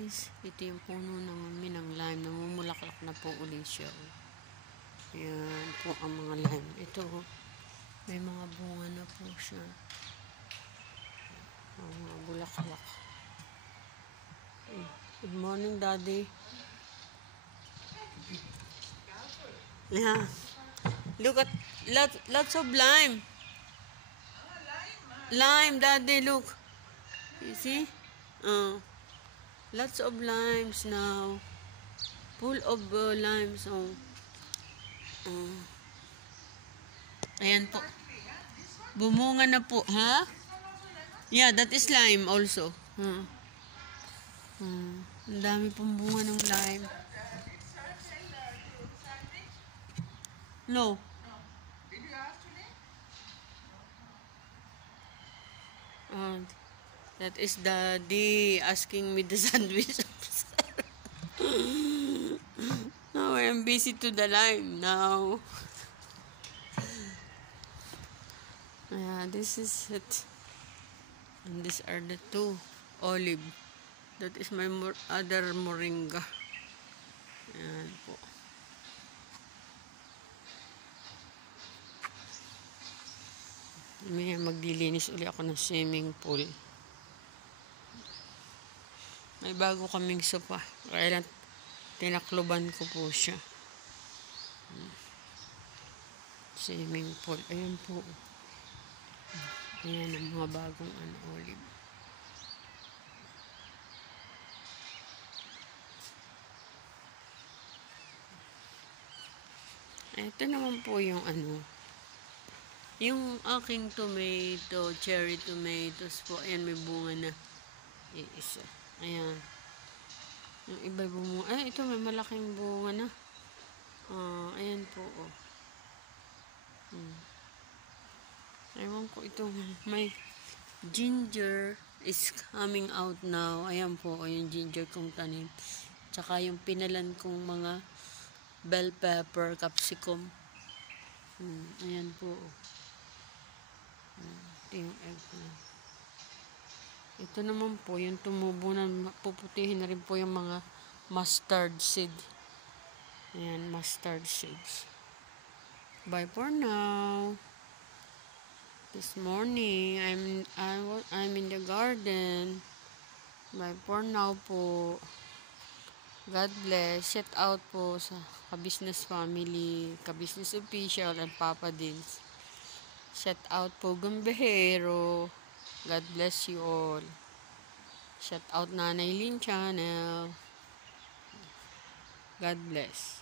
guys, ito yung puno ng lime. Namumulaklak na po ulit siya. Ayan po ang mga lime. Ito, may mga bunga na po siya. Mga bulaklak. Good morning, Daddy. Yeah. Look at lots of lime. Lime, Daddy, look. You see? Lots of limes now. Full of limes. Ayan po. Bumunga na po, ha? Yeah, that is lime also. Ang dami pong bunga ng lime. No. Did you ask today? That is Daddy asking me the sandwich. Now I am busy to the lime now. Yeah, this is it. And these are the two olive. That is my other moringa. Ayan po. May maglilinis uli ako ng swimming pool. May bago kaming sopa. Kaya tinakloban ko po siya. Swimming pool. Ayan po. Ayan ang mga bagong olive. Ito naman po yung yung aking tomato, cherry tomatoes po. Ayan, may bunga na. Isa. Ayan. Yung iba bunga. Ito may malaking bunga na. Ayan po. Ewan ko itong may ginger is coming out now. Ayan po. Yung ginger kong tanim. Tsaka yung pinalan kong mga bell pepper, capsicum. Ayan po. Ito yung eggplant. Ito naman po, yung tumubo na, puputihin na rin po yung mga mustard seed. Ayan, mustard seeds. Bye for now. This morning, I'm in the garden. Bye for now po. God bless. Shout out po sa Ka-Business Family, Ka-Business Official, and Papa Dins. Shout out po Gumbehero. God bless you all. Shout out Nanay Lin Channel. God bless.